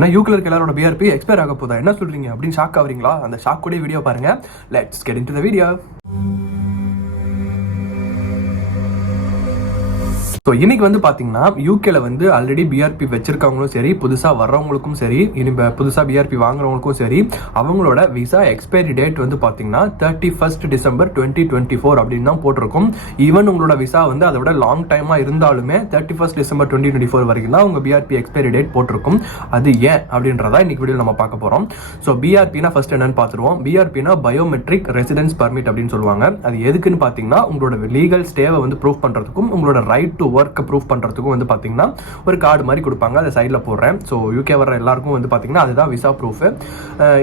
ஏன்னா யூகேல இருக்க எல்லாரோட BRP எக்ஸ்பயர் ஆக போதா, என்ன சொல்றீங்க அப்படின்னு ஷாக் ஆகுறீங்களா? அந்த ஷாக் கூட வீடியோ பாருங்க. Let's get into the video. So இன்னைக்கு வந்து பார்த்தீங்கன்னா யூகேல வந்து ஆல்ரெடி BRP வச்சிருக்கவங்களும் சரி, புதுசாக வர்றவங்களுக்கும் சரி, இனி புதுசாக BRP வாங்குறவங்களுக்கும் சரி, அவங்களோட விசா எக்ஸ்பைரி டேட் வந்து பார்த்தீங்கன்னா 31 டிசம்பர் 2024 அப்படின்னு தான் போட்டிருக்கும். ஈவன் உங்களோட விசா வந்து அதை விட லாங் டைமாக இருந்தாலுமே 31 டிசம்பர் 2024 வரைக்கும் தான் உங்கள் BRP எக்ஸ்பைரி டேட் போட்டிருக்கும். அது ஏன் அப்படின்றத இன்னைக்கு வீடியோ நம்ம பார்க்க போகிறோம். ஸோ BRPனா ஃபர்ஸ்ட் என்னன்னு பார்த்துருவோம். BRPனா பயோமெட்ரிக் ரெசிடென்ஸ் பர்மிட் அப்படின்னு சொல்லுவாங்க. அது எதுக்குன்னு பார்த்தீங்கன்னா உங்களோட லீகல் ஸ்டேவை வந்து ப்ரூவ் பண்ணுறதுக்கும் உங்களோட ரைட் டு ஒர்க் ப்ரூஃப் பண்ணுறதுக்கும் வந்து பார்த்தீங்கன்னா ஒரு கார்டு மாதிரி கொடுப்பாங்க. அதை சைடில் போடுறேன். ஸோ யூகே வர எல்லாருக்கும் வந்து பார்த்தீங்கன்னா அதுதான் விசா ப்ரூஃப்.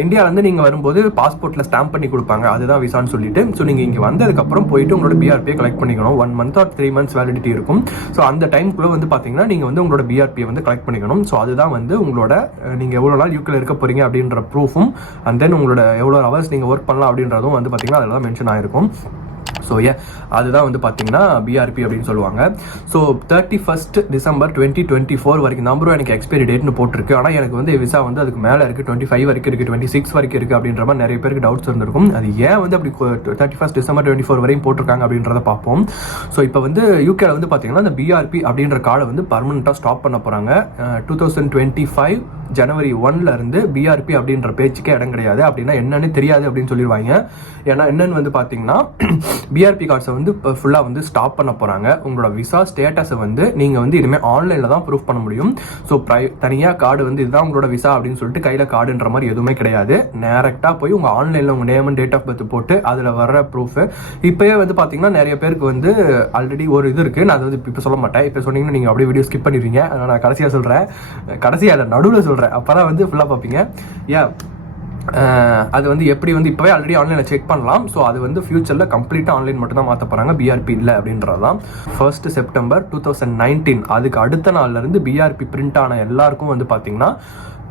இந்தியாவிலேருந்து நீங்கள் வரும்போது பாஸ்போர்ட்டில் ஸ்டாம்ப் பண்ணி கொடுப்பாங்க, அதுதான் விசான்னு சொல்லிட்டு. ஸோ நீங்கள் இங்கே வந்ததுக்கப்புறம் போயிட்டு உங்களோட BRP கலெக்ட் பண்ணிக்கணும். 1 month or 3 months வேலிடிட்டி இருக்கும். ஸோ அந்த டைம்குள்ளே வந்து பார்த்தீங்கன்னா நீங்கள் வந்து உங்களோட BRP வந்து கலெக்ட் பண்ணிக்கணும். ஸோ அதுதான் வந்து உங்களோட நீங்கள் எவ்வளோ நாள் யூகேல இருக்க போறீங்க அப்படின்ற ப்ரூஃபும், அண்ட் தென் உங்களோட எவ்வளோ ஹவர்ஸ் நீங்கள் ஒர்க் பண்ணலாம் அப்படின்றதும் வந்து பார்த்தீங்கன்னா அதில் தான் மென்ஷன் ஆயிருக்கும். ஸோ அதுதான் வந்து பார்த்தீங்கன்னா BRP அப்படின்னு சொல்லுவாங்க. ஸோ 31 டிசம்பர் 2024 வரைக்கும் நம்பரும் எனக்கு எக்ஸ்பைரி டேட்னு போட்டிருக்கு. ஆனால் எனக்கு வந்து விசா வந்து அதுக்கு மேலே இருக்குது, 25 வரைக்கும் இருக்குது, 26 வரைக்கும் இருக்குது அப்படின்ற மாதிரி நிறைய பேருக்கு டவுட்ஸ் இருந்திருக்கும். அது ஏன் வந்து அப்படி 31 டிசம்பர் 24 வரையும் போட்டிருக்காங்க அப்படின்றத பார்ப்போம். ஸோ இப்போ வந்து யூகேல வந்து பார்த்தீங்கன்னா இந்த BRP அப்படின்ற கார்டை வந்து பர்மனெண்ட்டாக ஸ்டாப் பண்ண போகிறாங்க. 2025 ஜனவரி 1ல இருந்து BRP அப்படின்ற பேச்சுக்கே இடம் கிடையாது. அப்படின்னா என்னன்னு தெரியாது அப்படின்னு சொல்லிடுவாங்க. ஏன்னா என்னன்னு வந்து பார்த்தீங்கன்னா BRP கார்ட்ஸை வந்து ஃபுல்லாக வந்து ஸ்டாப் பண்ண போகிறாங்க. உங்களோட விசா ஸ்டேட்டஸை வந்து நீங்கள் வந்து இனிமேல் ஆன்லைனில் தான் ப்ரூஃப் பண்ண முடியும். ஸோ தனியாக கார்டு வந்து இதுதான் உங்களோட விசா அப்படின்னு சொல்லிட்டு கையில் கார்டுன்ற மாதிரி எதுவுமே கிடையாது. டேரெக்டாக போய் உங்கள் ஆன்லைனில் உங்கள் name and date of birth போட்டு அதில் வர ப்ரூஃப். இப்போயே வந்து பார்த்தீங்கன்னா நிறைய பேருக்கு வந்து ஆல்ரெடி ஒரு இது இருக்குது. நான் அது வந்து இப்போ சொல்ல மாட்டேன். இப்போ சொன்னீங்கன்னா நீங்கள் அப்படியே வீடியோ ஸ்கிப் பண்ணிடுவீங்க. அதனால் நான் கடைசியாக சொல்கிறேன், கடைசியாக நடுவில் சொல்கிறேன், அப்போ தான் வந்து ஃபுல்லாக பார்ப்பீங்க. அது வந்து எப்படி வந்து இப்போவே ஆல்ரெடி ஆன்லைனில் செக் பண்ணலாம். ஸோ அது வந்து ஃபியூச்சரில் கம்ப்ளீட்டாக ஆன்லைன் மட்டும் தான் மாற்ற போகிறாங்க, BRP இல்லை அப்படின்றது தான். 1 செப்டம்பர் 2019 அதுக்கு அடுத்த நாள்லேருந்து BRP பிரிண்ட் ஆன எல்லாருக்கும் வந்து பார்த்தீங்கன்னா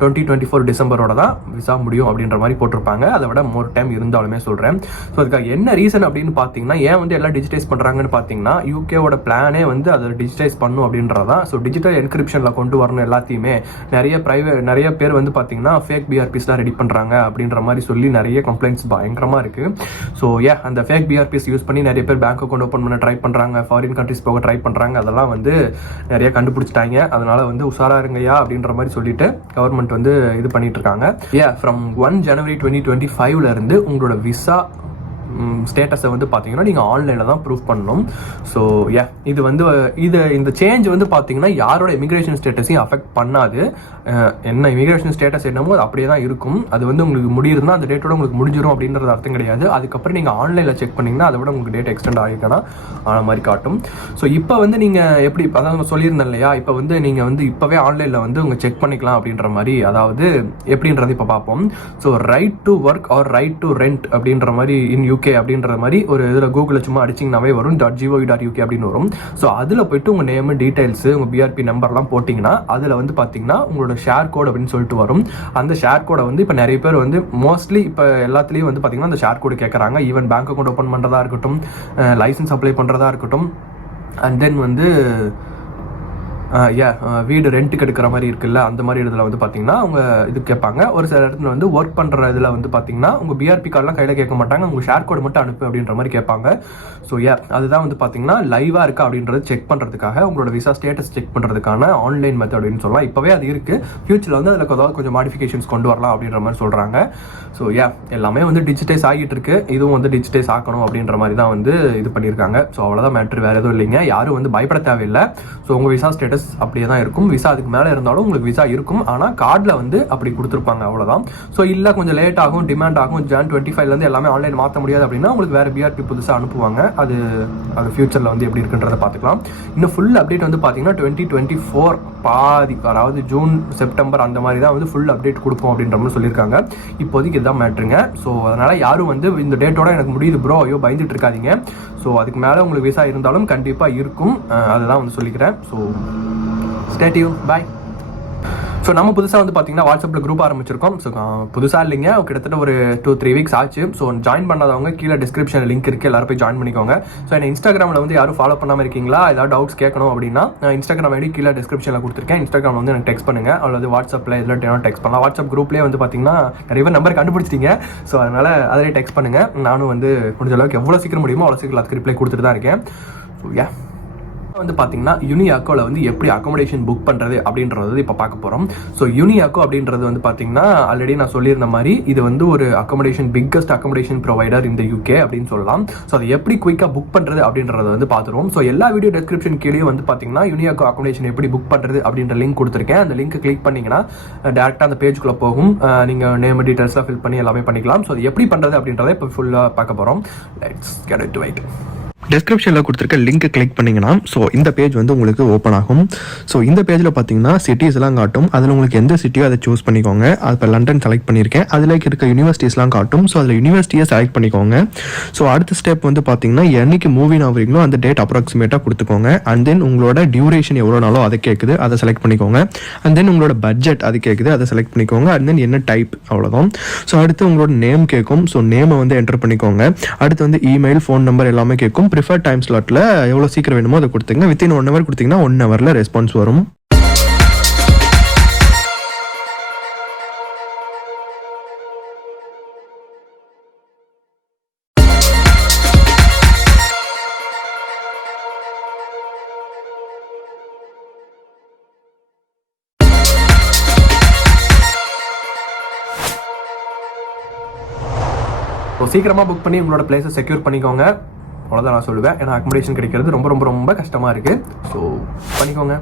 2024 டிசம்பரோட தான் விசா முடியும் அப்படின்ற மாதிரி போட்டிருப்பாங்க. அதை விட மோர் டைம் இருந்தாலுமே சொல்கிறேன். ஸோ அதுக்காக என்ன ரீசன் அப்படின்னு பார்த்தீங்கன்னா, ஏன் வந்து எல்லாம் டிஜிட்டைஸ் பண்ணுறாங்கன்னு பார்த்தீங்கன்னா, யூகேவோட பிளானே வந்து அதை டிஜிட்டைஸ் பண்ணும் அப்படின்றதான். ஸோ டிஜிட்டல் என்கிரிப்ஷனில் கொண்டு வரணும் எல்லாத்தையுமே. நிறைய பேர் வந்து பார்த்தீங்கன்னா ஃபேக் BRPஸ்லாம் ரெடி பண்ணுறாங்க அப்படின்ற மாதிரி சொல்லி நிறைய கம்ப்ளைண்ட்ஸ் பயங்கரமாக இருக்குது. ஸோ அந்த ஃபேக் BRPஸ் யூஸ் பண்ணி நிறைய பேர் பேங்க் அக்கௌண்ட் ஓப்பன் பண்ண ட்ரை பண்ணுறாங்க, ஃபாரின் கண்ட்ரிஸ் போக ட்ரை பண்ணுறாங்க. அதெல்லாம் வந்து நிறைய கண்டுபிடிச்சிட்டாங்க. அதனால வந்து உஷாரா இருங்கய்யா அப்படின்ற மாதிரி சொல்லிட்டு கவர்மெண்ட் வந்து இது பண்ணிட்டு இருக்காங்க. ஃப்ரம் 1 ஜனவரி 2025 இருந்து உங்களோட விசா ஸ்டேட்டஸை வந்து பார்த்தீங்கன்னா நீங்கள் ஆன்லைனில் தான் ப்ரூஃப் பண்ணணும். ஸோ இது வந்து இந்த சேஞ்ச் வந்து பார்த்தீங்கன்னா யாரோட இமிகிரேஷன் ஸ்டேட்டஸையும் அஃபெக்ட் பண்ணாது. என்ன இமிகிரேஷன் ஸ்டேட்டஸ் என்னமோ அது அப்படியே தான் இருக்கும். அது வந்து உங்களுக்கு முடியுதுன்னா அந்த டேட்டோட உங்களுக்கு முடிஞ்சிடும் அப்படின்றது அர்த்தம் கிடையாது. அதுக்கப்புறம் நீங்கள் ஆன்லைனில் செக் பண்ணிங்கன்னா அதை விட உங்களுக்கு டேட் எக்ஸ்டெண்ட் ஆகிருக்கனா ஆன மாதிரி காட்டும். ஸோ இப்போ வந்து நீங்கள் எப்படி அதாவது சொல்லியிருந்தேன் இல்லையா, இப்போ வந்து நீங்கள் வந்து இப்போவே ஆன்லைனில் வந்து உங்கள் செக் பண்ணிக்கலாம் அப்படின்ற மாதிரி. அதாவது எப்படின்றது இப்போ பார்ப்போம். So right to work or right to rent அப்படின்ற மாதிரி இன் UK அப்படின்ற மாதிரி ஒரு இதில் கூகுளில் சும்மா அடிச்சிங்கனாவே வரும், .gov.uk அப்படின்னு வரும். ஸோ அதில் போயிட்டு உங்கள் நேம் டீடைல்ஸு உங்கள் BRP நம்பர்லாம் போட்டிங்கன்னா அதில் வந்து பார்த்தீங்கன்னா உங்களோட ஷேர் கோட் அப்படின்னு சொல்லிட்டு வரும். அந்த ஷேர் கோடை வந்து இப்போ நிறைய பேர் வந்து மோஸ்ட்லி இப்போ எல்லாத்துலேயும் வந்து பார்த்தீங்கன்னா அந்த ஷேர் கோடு கேட்குறாங்க. ஈவன் பேங்க் அக்கௌண்ட் ஓப்பன் பண்ணுறதா இருக்கட்டும், லைசன்ஸ் அப்ளை பண்ணுறதா இருக்கட்டும், அண்ட் தென் வந்து வீடு ரெண்ட்டுக்கு எடுக்கிற மாதிரி இருக்குல்ல, அந்த மாதிரி இடத்துல வந்து பார்த்தீங்கன்னா அவங்க இது கேட்பாங்க. ஒரு சில இடத்துல வந்து ஒர்க் பண்ணுற இதில் வந்து பார்த்தீங்கன்னா உங்கள் BRP கார்டெலாம் கையில் கேட்க மாட்டாங்க, உங்கள் ஷேர் கோடு மட்டும் அனுப்பு அப்படின்ற மாதிரி கேட்பாங்க. ஸோ அதுதான் வந்து பார்த்தீங்கன்னா லைவாக இருக்கா அப்படின்றது செக் பண்ணுறதுக்காக உங்களோட விசா ஸ்டேட்டஸ் செக் பண்ணுறதுக்கான ஆன்லைன் மெத்தட் அப்படின்னு சொல்லலாம். இப்போவே அது இருக்குது. ஃபியூச்சரில் வந்து அதில் ஏதாவது கொஞ்சம் மாடிஃபிகேஷன்ஸ் கொண்டு வரலாம் அப்படின்ற மாதிரி சொல்கிறாங்க. ஸோ எல்லாமே வந்து டிஜிட்டைஸ் ஆகிட்டு இருக்கு. இதுவும் வந்து டிஜிட்டைஸ் ஆக்கணும் அப்படின்ற மாதிரி தான் வந்து இது பண்ணியிருக்காங்க. ஸோ அவ்வளோதான் மேட்ரு, வேறு எதுவும் இல்லைங்க. யாரும் வந்து பயப்பட தேவையில்லை. ஸோ உங்கள் விசா ஸ்டேட்டஸ் அப்படியே தான் இருக்கும். விசா அதுக்கு மேலே இருந்தாலும் உங்களுக்கு விசா இருக்கும். ஆனால் கார்டில் வந்து அப்படி கொடுத்துருப்பாங்க, அவ்வளோதான். ஸோ இல்லை கொஞ்சம் லேட் ஆகும், டிமாண்ட் ஆகும், Jan 25 எல்லாமே ஆன்லைன் மாற்ற முடியாது அப்படின்னா உங்களுக்கு வேறு BRP புதுசாக அனுப்புவாங்க. அது ஃபியூச்சரில் வந்து எப்படி இருக்குன்றதை பார்த்துக்கலாம். இன்னும் ஃபுல் அப்டேட் வந்து பார்த்தீங்கன்னா 2024 பாதி, அதாவது ஜூன் செப்டம்பர் அந்த மாதிரி தான் வந்து ஃபுல் அப்டேட் கொடுப்போம் அப்படின்ற மாதிரி சொல்லியிருக்காங்க. இப்போதைக்கு இதுதான் மேட்ருங்க. ஸோ அதனால் யாரும் வந்து இந்த டேட்டோட எனக்கு முடியுது ப்ரோ ஐயோ பயந்துட்டு இருக்காதீங்க. ஸோ அதுக்கு மேலே உங்களுக்கு விசா இருந்தாலும் கண்டிப்பாக இருக்கும். அதுதான் வந்து சொல்லிக்கிறேன். So stay tuned. Bye. So நம்ம புதுசாக வந்து பார்த்தீங்கன்னா வாட்ஸ்அப்பில் குரூப் ஆரம்பிச்சிருக்கோம். ஸோ புதுசாக இல்லைங்க, கிட்டத்தட்ட ஒரு 2-3 வீக்ஸ் ஆச்சு. ஸோ ஜாயின் பண்ணாதவங்க கீழே டிஸ்கிரிப்ஷன் லிங்க் இருக்குது, எல்லாரும் போய் ஜாயின் பண்ணிக்கோங்க. ஸோ என்ன இன்ஸ்டாகிராமில் வந்து யாரும் ஃபாலோ பண்ணாமல் இருக்கீங்களா, ஏதாவது டவுட்ஸ் கேட்கணும் அப்படின்னா இன்ஸ்டாகிராம் ஐடி கீழே டிஸ்கிரிப்ஷனில் கொடுத்துருக்கேன். இன்ஸ்டாகிராம் வந்து எனக்கு டெக்ஸ்ட் பண்ணுங்கள், அல்லது வாட்ஸ்அப்பில் எதில் டெக்ஸ்ட் பண்ணலாம். வாட்ஸ்அப் குரூப்லேயே வந்து பார்த்தீங்கன்னா நிறைய பேர் நம்பர் கண்டுபிடிச்சிட்டீங்க. ஸோ அதனால் அதிலே டெக்ஸ்ட் பண்ணுங்கள். நானும் வந்து முடிஞ்ச அளவுக்கு எவ்வளோ சீக்கிரம் முடியுமோ அவ்வளோ சீக்கிரம் அதுக்கு ரிப்ளை கொடுத்துட்டு தான் இருக்கேன். ஸோ வந்து பார்த்தீங்கன்னா யூனி ஆக்கோவில் வந்து எப்படி அகாமடேஷன் புக் பண்ணுறது அப்படின்றது இப்போ பார்க்க போகிறோம். ஸோ யூனி ஆக்கோ அப்படின்றது வந்து பார்த்தீங்கன்னா ஆல்ரெடி நான் சொல்லியிருந்த மாதிரி இது வந்து ஒரு அகாமடேஷன் பிக்கஸ்ட் அகாமடேஷன் ப்ரொவைடர் இந்த யூகே அப்படின்னு சொல்லலாம். ஸோ அதை எப்படி குயிக்காக புக் பண்ணுறது அப்படின்றத வந்து பார்த்துருவோம். ஸோ எல்லா வீடியோ டிஸ்கிரிப்ஷன் கீழே வந்து பார்த்தீங்கன்னா யூனி ஆக்கோ அகாமடேஷன் எப்படி புக் பண்ணுறது அப்படின்ற லிங்க் கொடுத்துருக்கேன். அந்த லிங்க் கிளிக் பண்ணிங்கன்னா டேரெக்டாக அந்த பேஜுக்குள்ளே போகும். நீங்கள் நேம் டீட்டெயில்ஸ்லாம் ஃபில் பண்ணி எல்லாமே பண்ணிக்கலாம். ஸோ அது எப்படி பண்ணுறது அப்படின்றத இப்போ ஃபுல்லாக பார்க்க போகிறோம். Let's get it right. டிஸ்கிரிப்ஷனில் கொடுத்துருக்க லிங்க் கிளிக் பண்ணிங்கன்னா ஸோ இந்த பேஜ் வந்து உங்களுக்கு ஓப்பன் ஆகும். ஸோ இந்த பேஜில் பார்த்தீங்கன்னா சிட்டிஸ்லாம் காட்டும். அதில் உங்களுக்கு எந்த சிட்டியோ அதை சூஸ் பண்ணிக்கோங்க. அது இப்போ லண்டன் செலக்ட் பண்ணியிருக்கேன். அதில் இருக்க யூனிவர்சிட்டிஸ்லாம் காட்டும். ஸோ அதில் யூனிவர்சிட்டியை செலக்ட் பண்ணிக்கோங்க. ஸோ அடுத்த ஸ்டெப் வந்து பார்த்தீங்கன்னா என்னைக்கு மூவின் ஆகுறீங்களோ அந்த டேட் அப்ராக்சிமேட்டாக கொடுத்துக்கோங்க. அண்ட் தென் உங்களோட டியூரேஷன் எவ்வளோ நாளோ அதை கேட்குது, அதை செலக்ட் பண்ணிக்கோங்க. அண்ட் தென் உங்களோட பட்ஜெட் அது கேட்குது, அதை செலக்ட் பண்ணிக்கோங்க. அண்ட் தென் என்ன டைப், அவ்வளோதான். ஸோ அடுத்து உங்களோட நேம் கேட்கும். ஸோ நேமை வந்து என்டர் பண்ணிக்கோங்க. அடுத்து வந்து இமெயில், ஃபோன் நம்பர் எல்லாமே கேட்கும். ப்ரிஃபர்ட் டைம் ஸ்லாட்டில் எவ்வளோ சீக்கிரம் வேணுமோ அதை கொடுத்துங்க. வித்தின் 1 hour கொடுத்தீங்கன்னா 1 hourல ரெஸ்பான்ஸ் வரும். சீக்கிரமாக புக் பண்ணி உங்களோட பிளேஸை செக்யூர் பண்ணிக்கோங்க. அவ்வளோதான் நான் சொல்லுவேன். ஏன்னா அக்கமடேஷன் கிடைக்கிறது ரொம்ப ரொம்ப ரொம்ப கஷ்டமாக இருக்குது. ஸோ பண்ணிக்கோங்க.